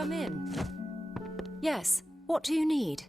come in? Yes, what do you need?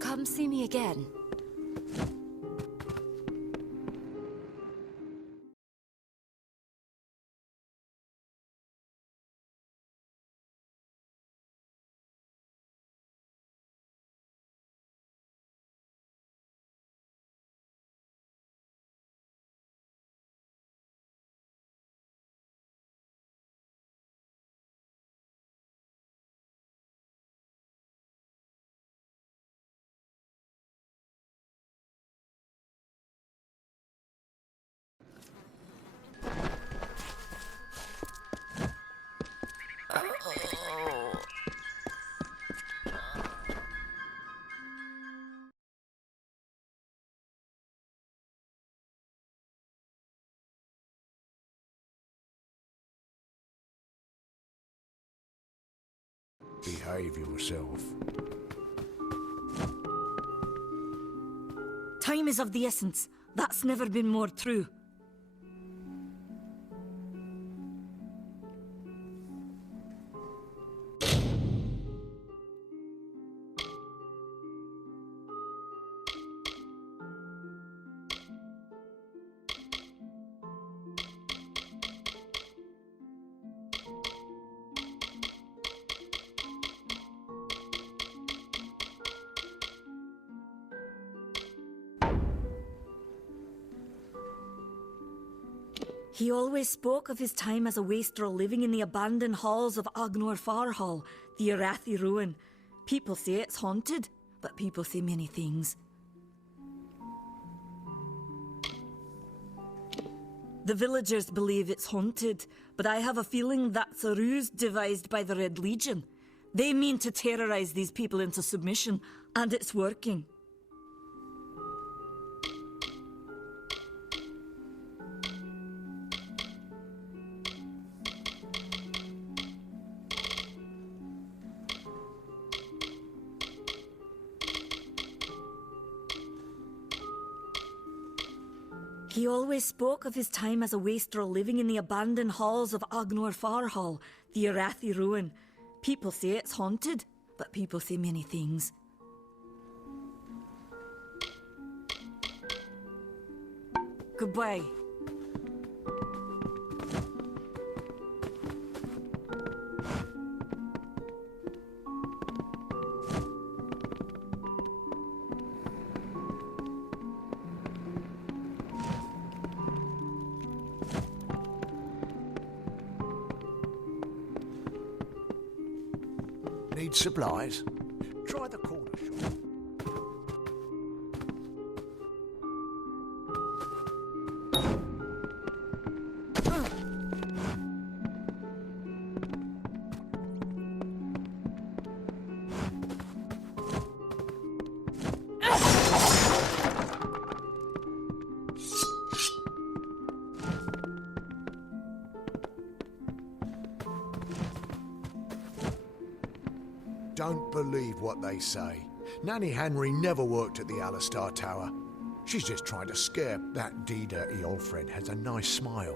Come see me again. Behave yourself. Time is of the essence. That's never been more true. He always spoke of his time as a wastrel living in the abandoned halls of Agnor Farhall, the Arathi ruin. People say it's haunted, but people say many things. The villagers believe it's haunted, but I have a feeling that's a ruse devised by the Red Legion. They mean to terrorize these people into submission, and it's working. He always spoke of his time as a wastrel living in the abandoned halls of Agnor Farhall, the Arathi ruin. People say it's haunted, but people say many things. Goodbye. Need supplies? Try the corner shop. Don't believe what they say. Nanny Henry never worked at the Alistar Tower. She's just trying to scare that D-dirty Alfred has a nice smile.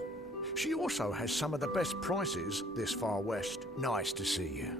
She also has some of the best prices this far west. Nice to see you.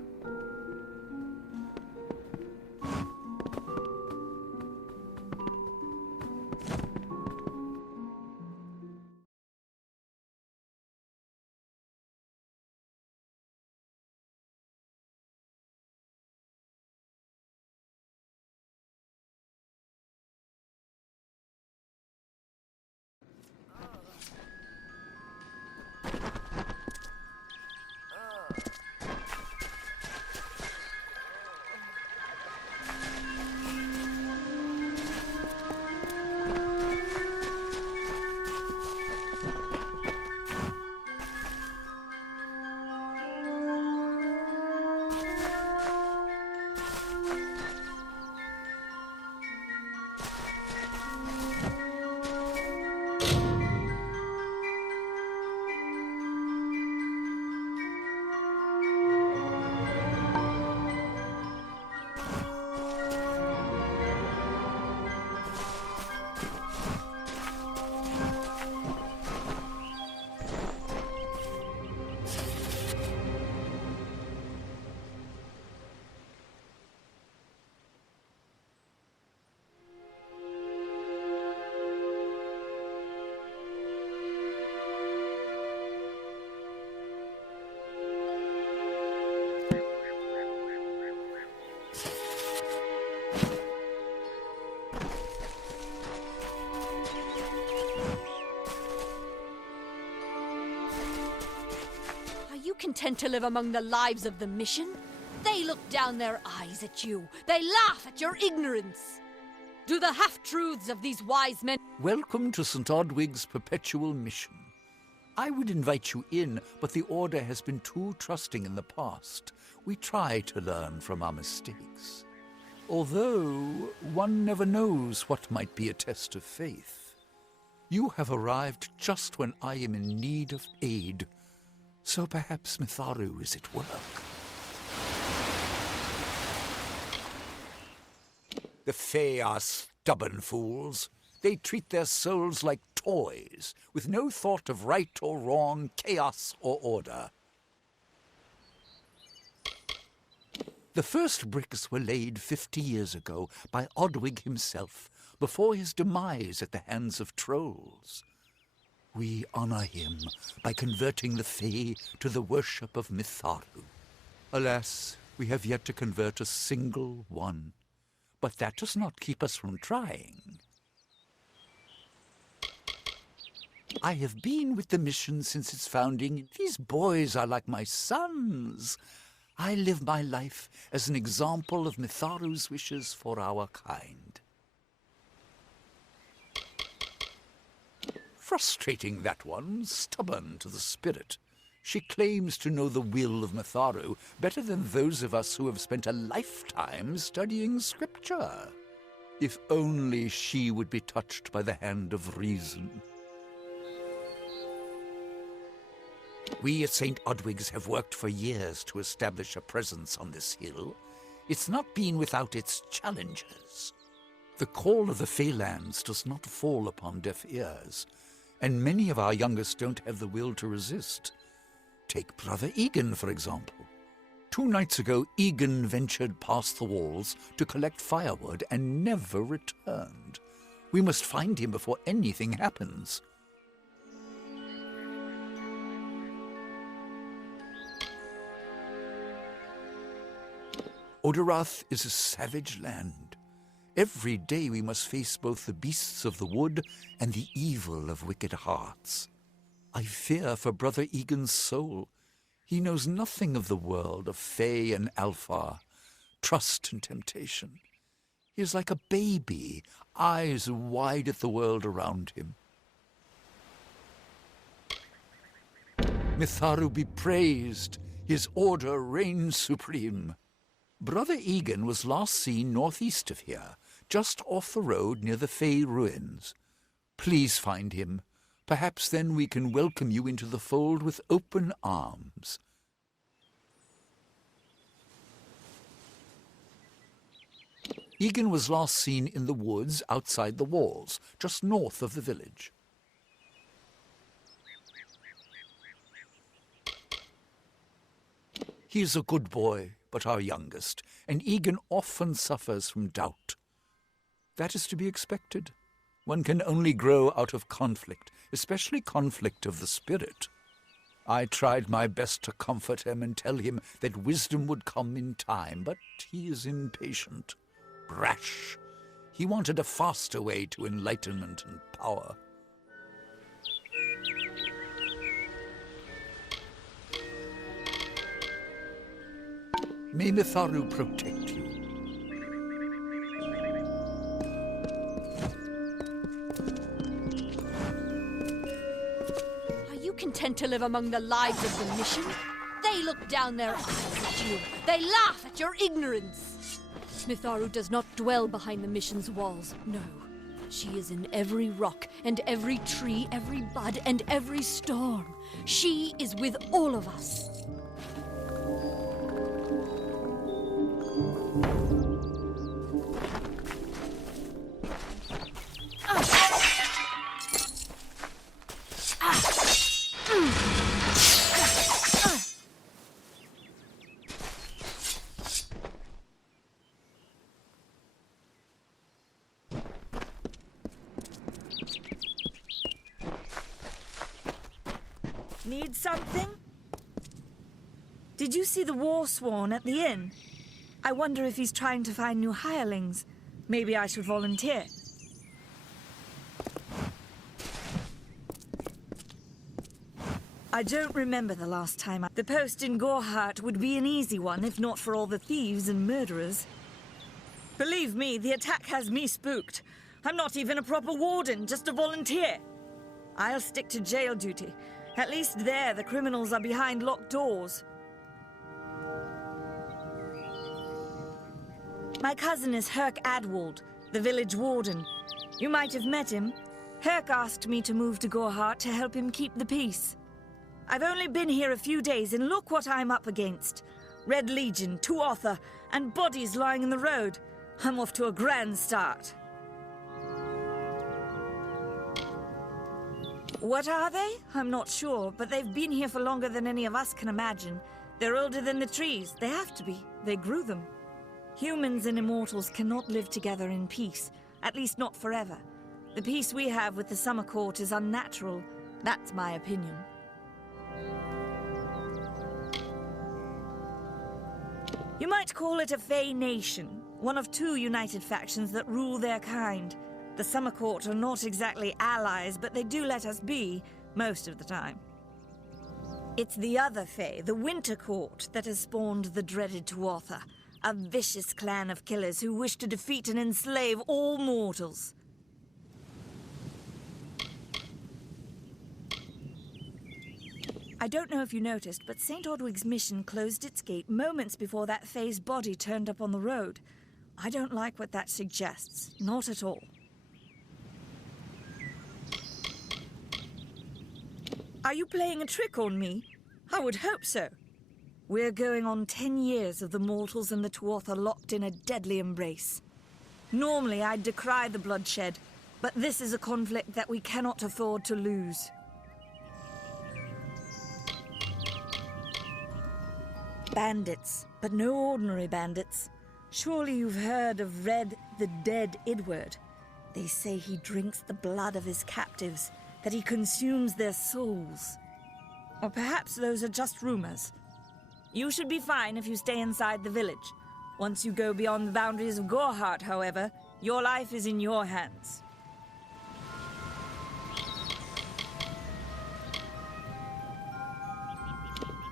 content to live among the lives of the mission? They look down their eyes at you. They laugh at your ignorance. Do the half-truths of these wise men... Welcome to St. Odwig's perpetual mission. I would invite you in, but the Order has been too trusting in the past. We try to learn from our mistakes. Although, one never knows what might be a test of faith. You have arrived just when I am in need of aid, so perhaps Mitharu is at work. The Fae are stubborn fools. They treat their souls like toys, with no thought of right or wrong, chaos or order. The first bricks were laid 50 years ago by Odwig himself, before his demise at the hands of trolls. We honor him by converting the Fae to the worship of Mitharu. Alas, we have yet to convert a single one. But that does not keep us from trying. I have been with the mission since its founding. These boys are like my sons. I live my life as an example of Mitharu's wishes for our kind. Frustrating, that one, stubborn to the spirit. She claims to know the will of Mitharu better than those of us who have spent a lifetime studying scripture. If only she would be touched by the hand of reason. We at St. Odwig's have worked for years to establish a presence on this hill. It's not been without its challenges. The call of the Feylands does not fall upon deaf ears, and many of our youngest don't have the will to resist. Take Brother Egan, for example. 2 nights ago, Egan ventured past the walls to collect firewood and never returned. We must find him before anything happens. Oderath is a savage land. Every day we must face both the beasts of the wood and the evil of wicked hearts. I fear for Brother Egan's soul. He knows nothing of the world of Fae and Alpha, trust and temptation. He is like a baby, eyes wide at the world around him. Mitharu be praised, his order reigns supreme. Brother Egan was last seen northeast of here, just off the road near the Fae ruins. Please find him. Perhaps then we can welcome you into the fold with open arms. Egan was last seen in the woods outside the walls, just north of the village. He is a good boy, but our youngest, and Egan often suffers from doubt. That is to be expected. One can only grow out of conflict, especially conflict of the spirit. I tried my best to comfort him and tell him that wisdom would come in time, but he is impatient, rash. He wanted a faster way to enlightenment and power. May Mitharu protect you. Are you content to live among the lives of the mission? They look down their eyes at you. They laugh at your ignorance. Mitharu does not dwell behind the mission's walls, no. She is in every rock and every tree, every bud and every storm. She is with all of us. Need something? Did you see the war sworn at the inn? I wonder if he's trying to find new hirelings. Maybe I should volunteer. I don't remember the last time. The post in Gorhart would be an easy one if not for all the thieves and murderers. Believe me, the attack has me spooked. I'm not even a proper warden, just a volunteer. I'll stick to jail duty. At least there, the criminals are behind locked doors. My cousin is Herc Adwald, the village warden. You might have met him. Herc asked me to move to Gorhart to help him keep the peace. I've only been here a few days, and look what I'm up against. Red Legion, Tuatha, and bodies lying in the road. I'm off to a grand start. What are they? I'm not sure, but they've been here for longer than any of us can imagine. They're older than the trees. They have to be. They grew them. Humans and immortals cannot live together in peace, at least not forever. The peace we have with the Summer Court is unnatural. That's my opinion. You might call it a Fey nation, one of two united factions that rule their kind. The Summer Court are not exactly allies, but they do let us be, most of the time. It's the other Fey, the Winter Court, that has spawned the dreaded Tuatha, a vicious clan of killers who wish to defeat and enslave all mortals. I don't know if you noticed, but St. Odwig's mission closed its gate moments before that Fey's body turned up on the road. I don't like what that suggests, not at all. Are you playing a trick on me? I would hope so. We're going on 10 years of the mortals and the Tuatha locked in a deadly embrace. Normally, I'd decry the bloodshed, but this is a conflict that we cannot afford to lose. Bandits, but no ordinary bandits. Surely you've heard of Red, the dead Idward. They say he drinks the blood of his captives, that he consumes their souls. Or perhaps those are just rumors. You should be fine if you stay inside the village. Once you go beyond the boundaries of Gorhart, however, your life is in your hands.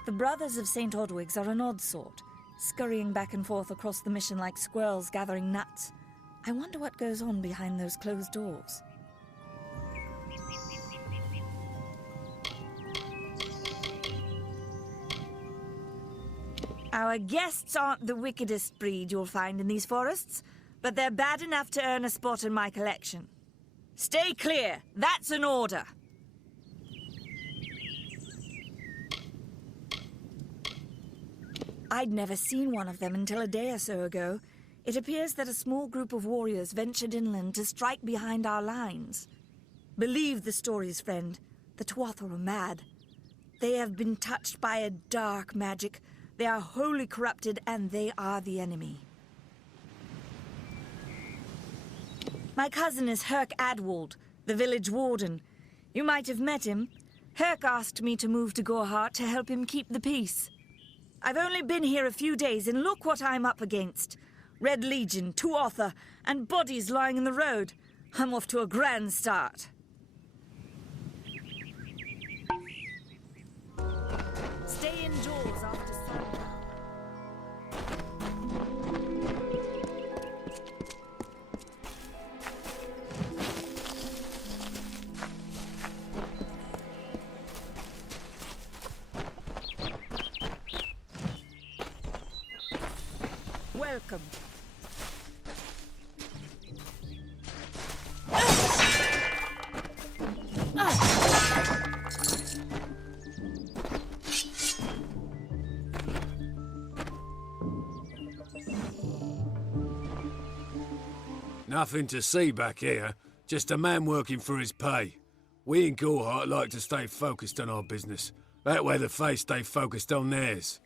The Brothers of St. Odwig's are an odd sort, scurrying back and forth across the mission like squirrels gathering nuts. I wonder what goes on behind those closed doors. Our guests aren't the wickedest breed you'll find in these forests, but they're bad enough to earn a spot in my collection. Stay clear! That's an order! I'd never seen one of them until a day or so ago. It appears that a small group of warriors ventured inland to strike behind our lines. Believe the stories, friend. The Tuatha are mad. They have been touched by a dark magic. They are wholly corrupted, and they are the enemy. My cousin is Herc Adwald, the village warden. You might have met him. Herc asked me to move to Gorhart to help him keep the peace. I've only been here a few days, and look what I'm up against. Red Legion, Tuatha, and bodies lying in the road. I'm off to a grand start. Stay indoors after sundown. Welcome. Nothing to see back here, just a man working for his pay. We in Gorhart like to stay focused on our business. That way the Fae stay focused on theirs.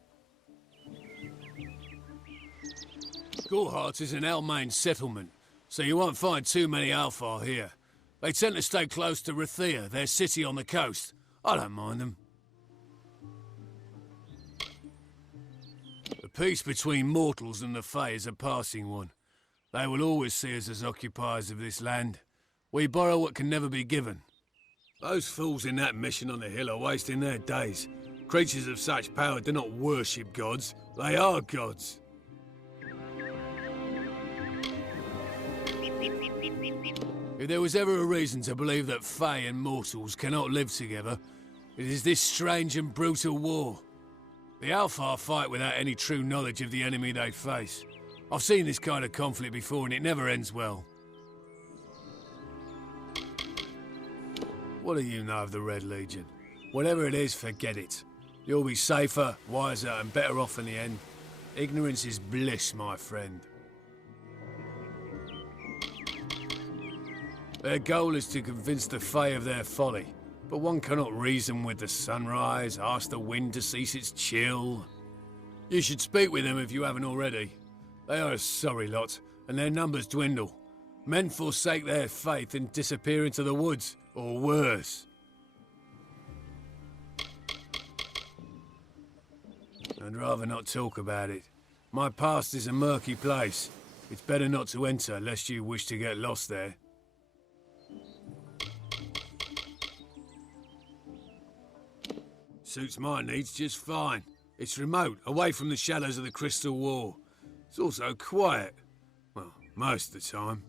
Gorhart is an Almain settlement, so you won't find too many Alfar here. They tend to stay close to Ricetta, their city on the coast. I don't mind them. The peace between mortals and the Fae is a passing one. They will always see us as occupiers of this land. We borrow what can never be given. Those fools in that mission on the hill are wasting their days. Creatures of such power do not worship gods. They are gods. If there was ever a reason to believe that Fae and mortals cannot live together, it is this strange and brutal war. The Alfar fight without any true knowledge of the enemy they face. I've seen this kind of conflict before and it never ends well. What do you know of the Red Legion? Whatever it is, forget it. You'll be safer, wiser and better off in the end. Ignorance is bliss, my friend. Their goal is to convince the Fae of their folly, but one cannot reason with the sunrise, ask the wind to cease its chill. You should speak with them if you haven't already. They are a sorry lot, and their numbers dwindle. Men forsake their faith and disappear into the woods, or worse. I'd rather not talk about it. My past is a murky place. It's better not to enter, lest you wish to get lost there. Suits my needs just fine. It's remote, away from the shadows of the Crystal War. It's also quiet. Well, most of the time.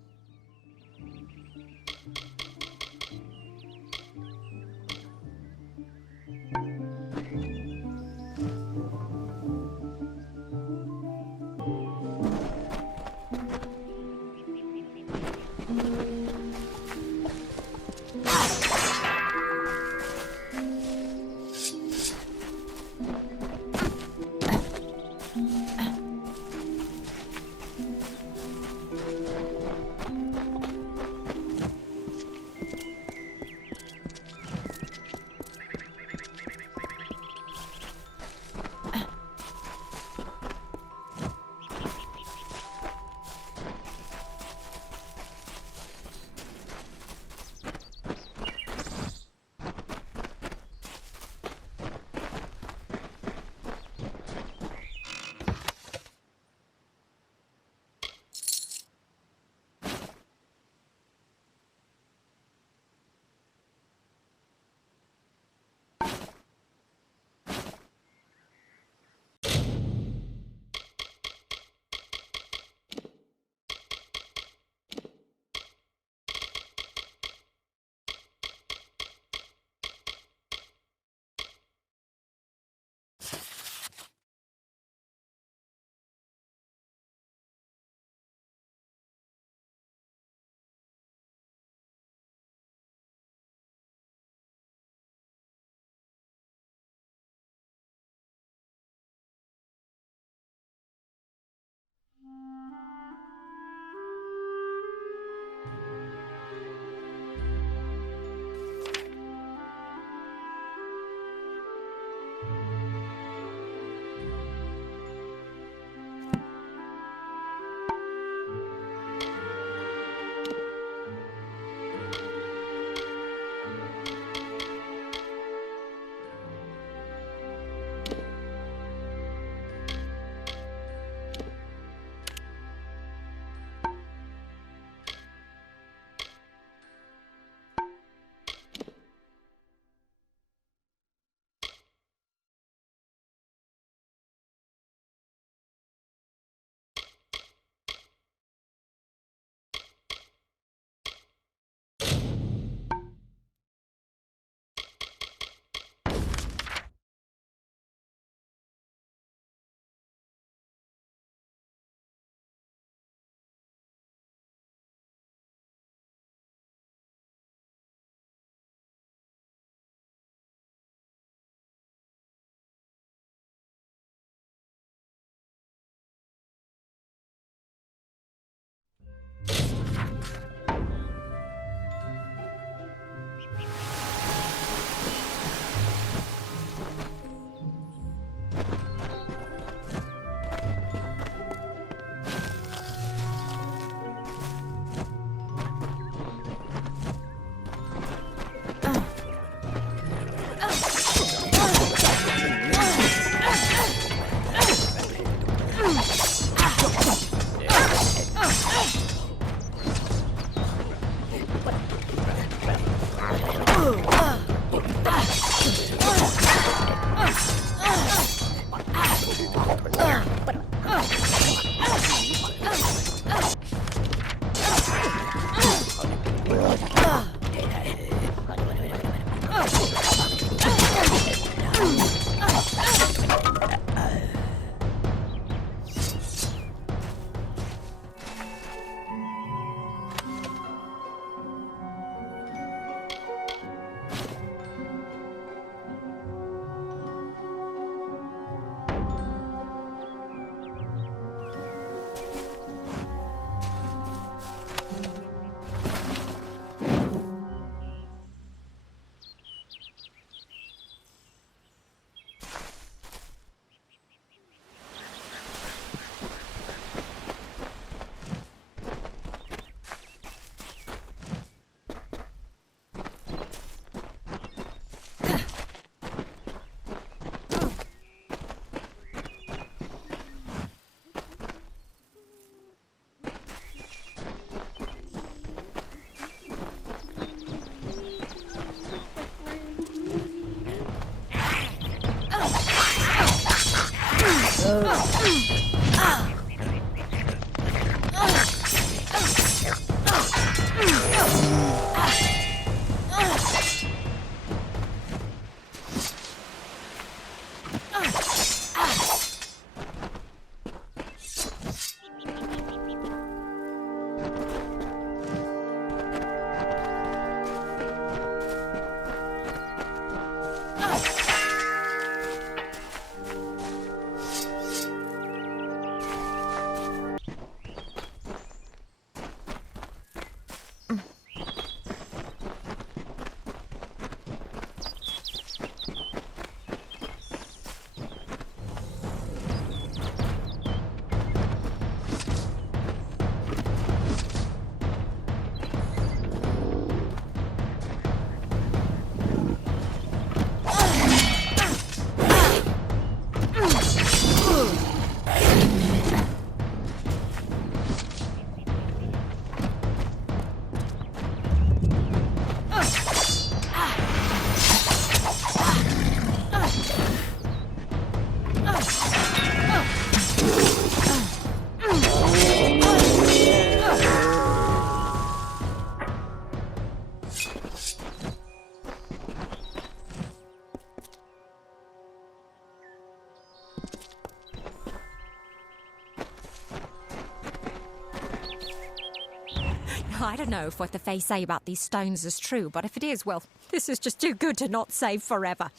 I don't know if what the Fae say about these stones is true, but if it is, well, this is just too good to not save forever.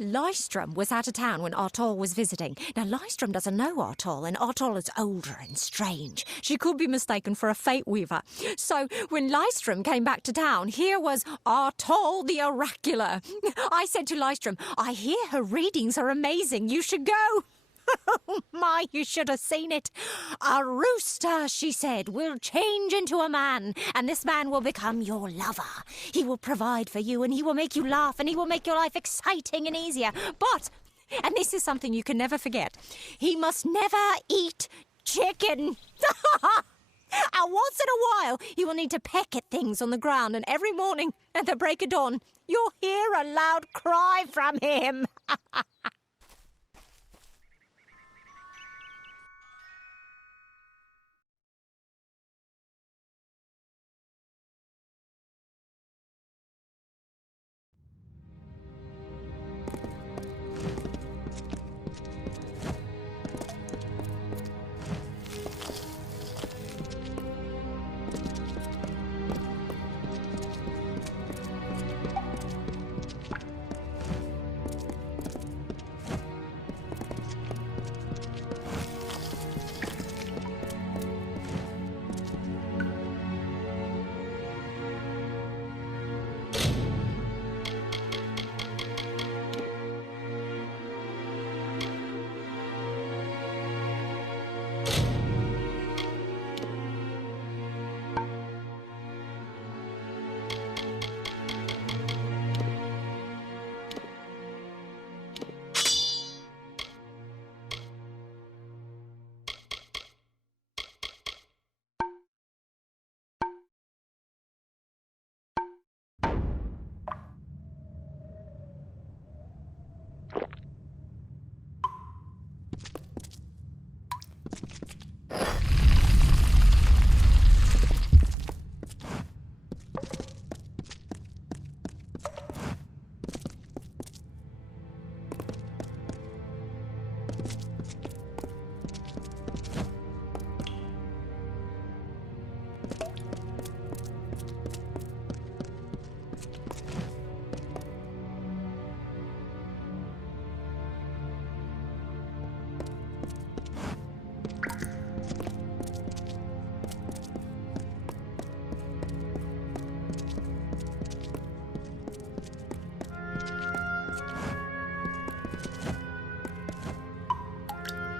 Lystrom was out of town when Artol was visiting. Now, Lystrom doesn't know Artol, and Artol is older and strange. She could be mistaken for a Fate Weaver. So, when Lystrom came back to town, here was Artol the Oracular. I said to Lystrom, I hear her readings are amazing. You should go. Oh, my, you should have seen it. A rooster, she said, will change into a man, and this man will become your lover. He will provide for you, and he will make you laugh, and he will make your life exciting and easier. But, and this is something you can never forget, he must never eat chicken. And once in a while, he will need to peck at things on the ground, and every morning at the break of dawn, you'll hear a loud cry from him.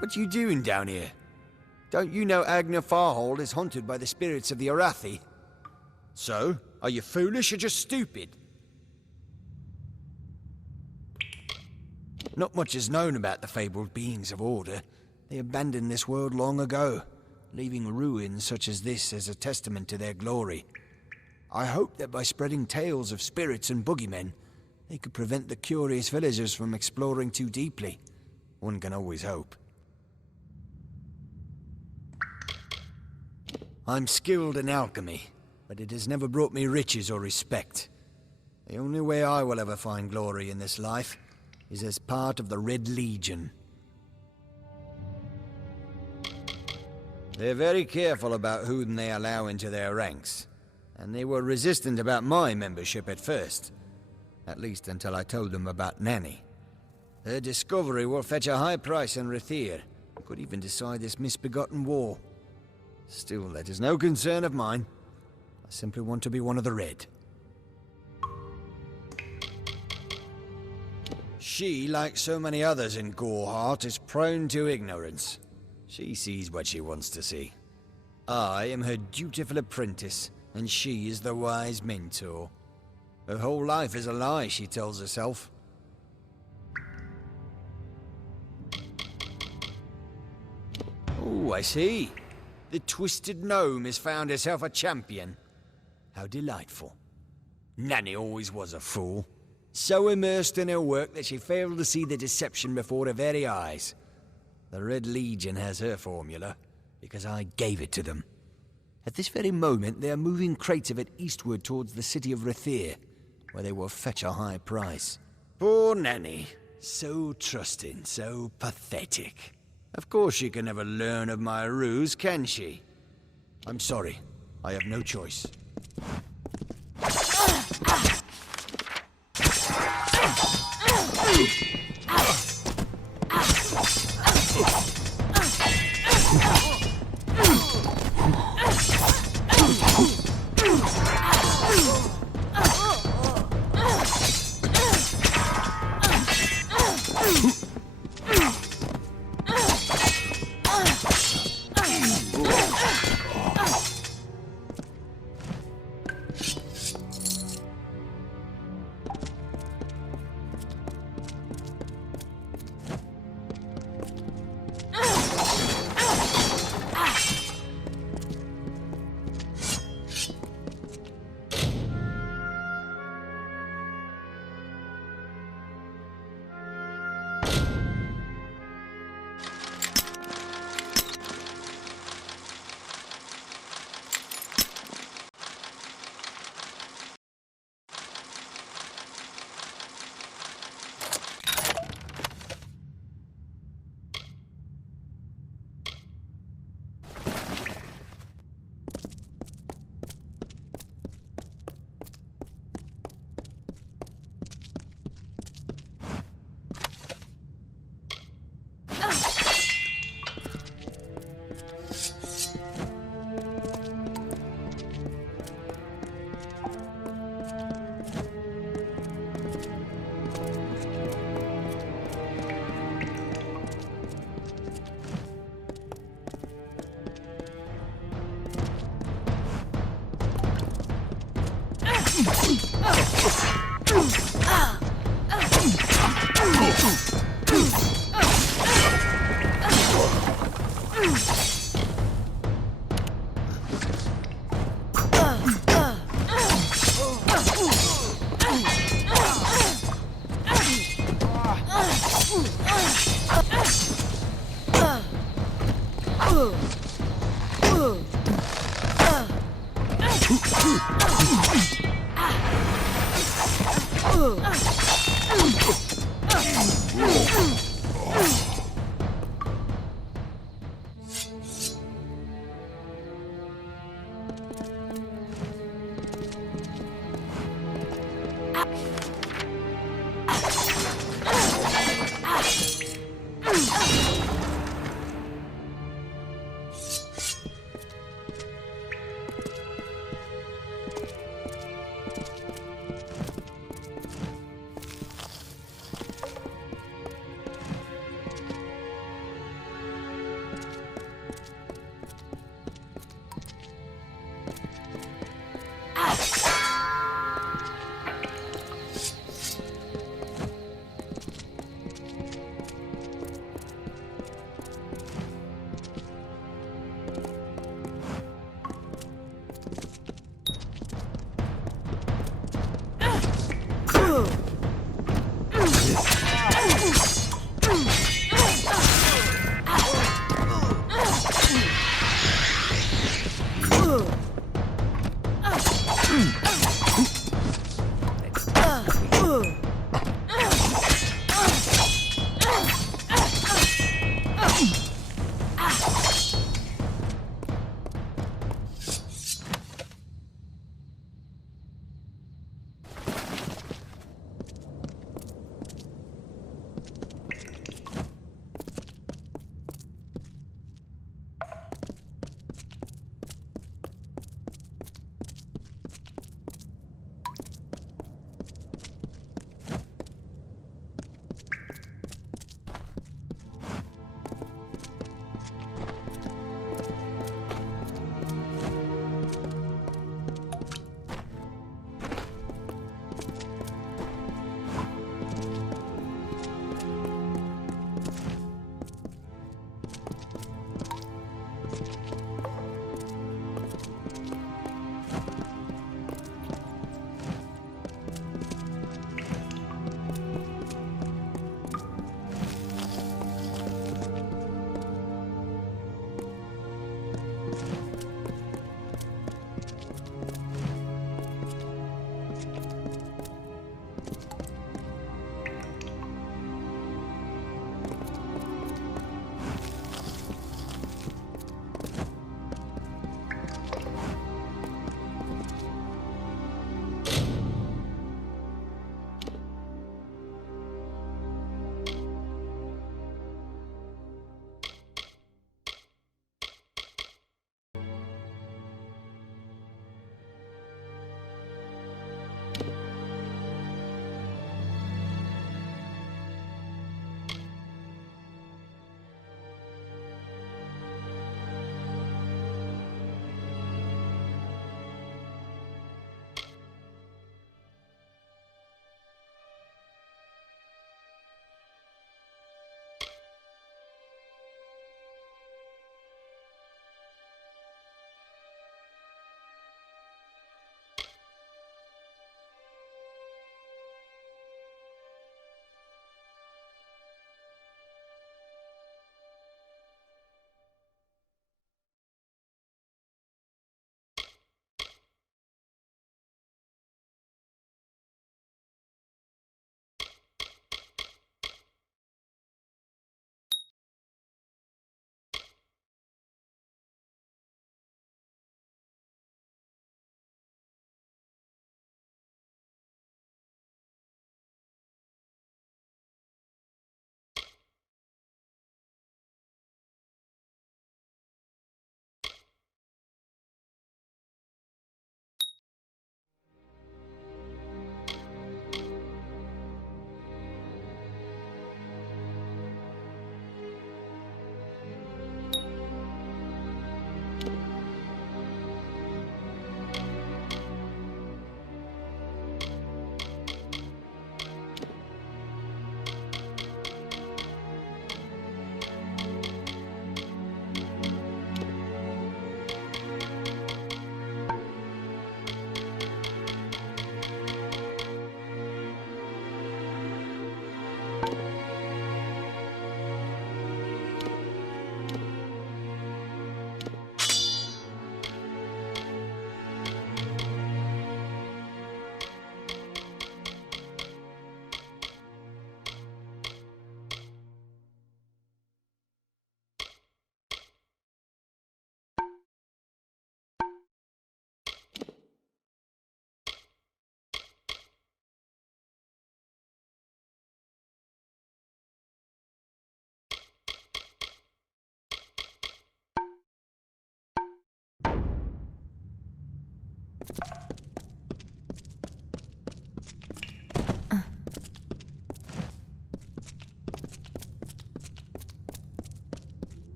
What you doing down here? Don't you know Agner Farhold is haunted by the spirits of the Arathi? So, are you foolish or just stupid? Not much is known about the fabled beings of Order. They abandoned this world long ago, leaving ruins such as this as a testament to their glory. I hope that by spreading tales of spirits and boogeymen, they could prevent the curious villagers from exploring too deeply. One can always hope. I'm skilled in alchemy, but it has never brought me riches or respect. The only way I will ever find glory in this life is as part of the Red Legion. They're very careful about whom they allow into their ranks, and they were resistant about my membership at first. At least until I told them about Nanny. Her discovery will fetch a high price in Rithir, could even decide this misbegotten war. Still, that is no concern of mine. I simply want to be one of the Red. She, like so many others in Goreheart, is prone to ignorance. She sees what she wants to see. I am her dutiful apprentice, and she is the wise mentor. Her whole life is a lie, she tells herself. Oh, I see. The twisted gnome has found herself a champion. How delightful. Nanny always was a fool. So immersed in her work that she failed to see the deception before her very eyes. The Red Legion has her formula, because I gave it to them. At this very moment, they are moving crates of it eastward towards the city of Rithir, where they will fetch a high price. Poor Nanny. So trusting, so pathetic. Of course she can never learn of my ruse, can she? I'm sorry. I have no choice.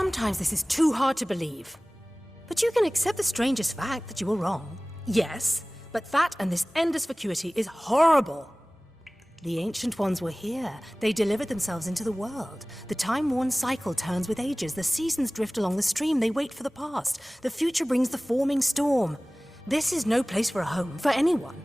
Sometimes this is too hard to believe. But you can accept the strangest fact that you were wrong. Yes, but that and this endless vacuity is horrible. The Ancient Ones were here. They delivered themselves into the world. The time-worn cycle turns with ages. The seasons drift along the stream. They wait for the past. The future brings the forming storm. This is no place for a home, for anyone.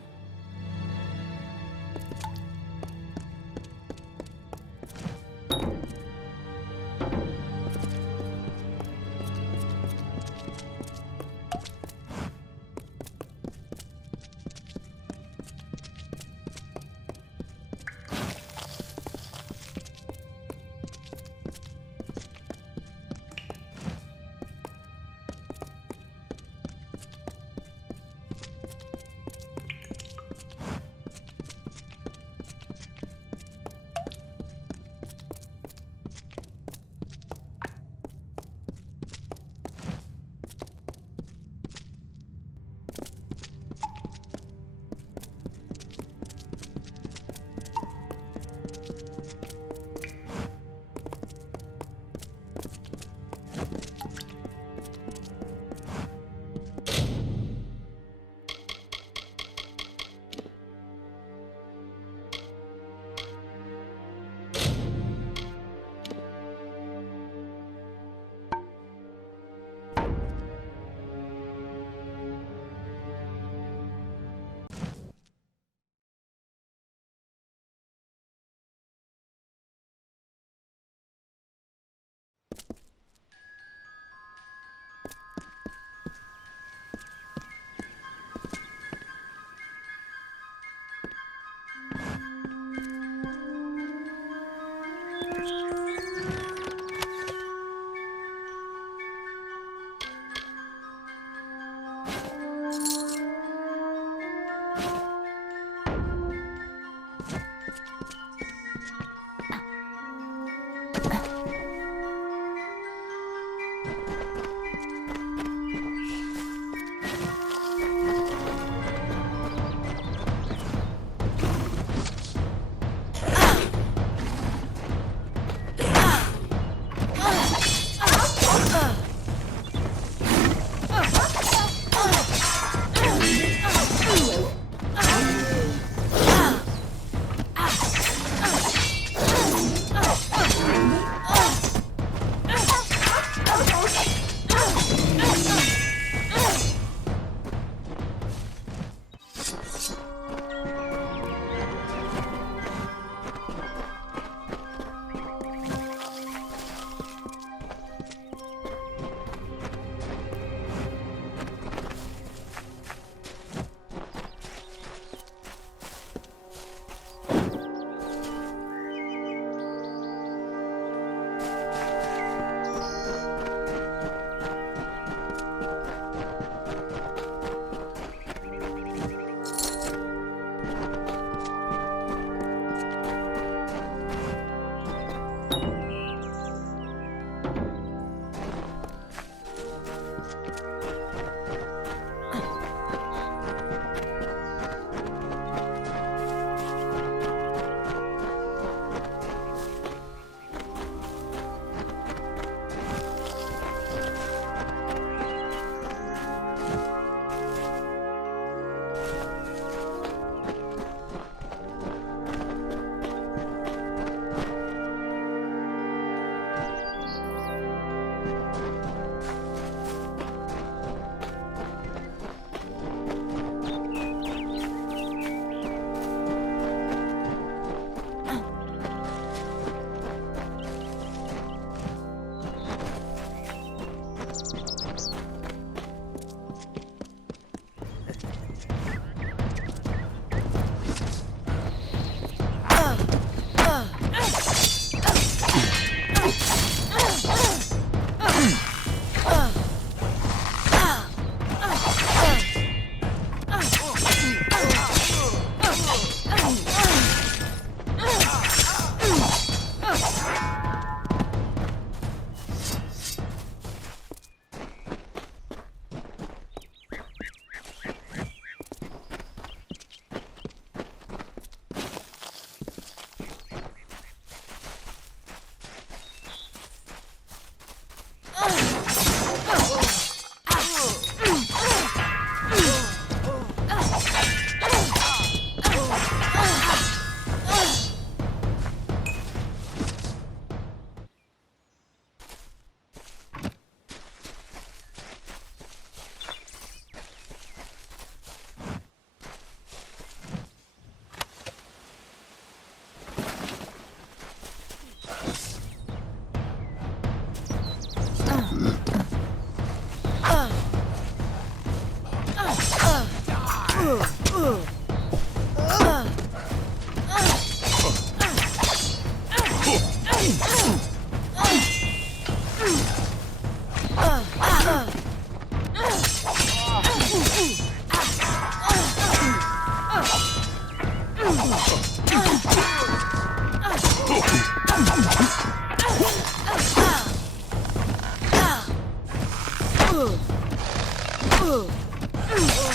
Oh.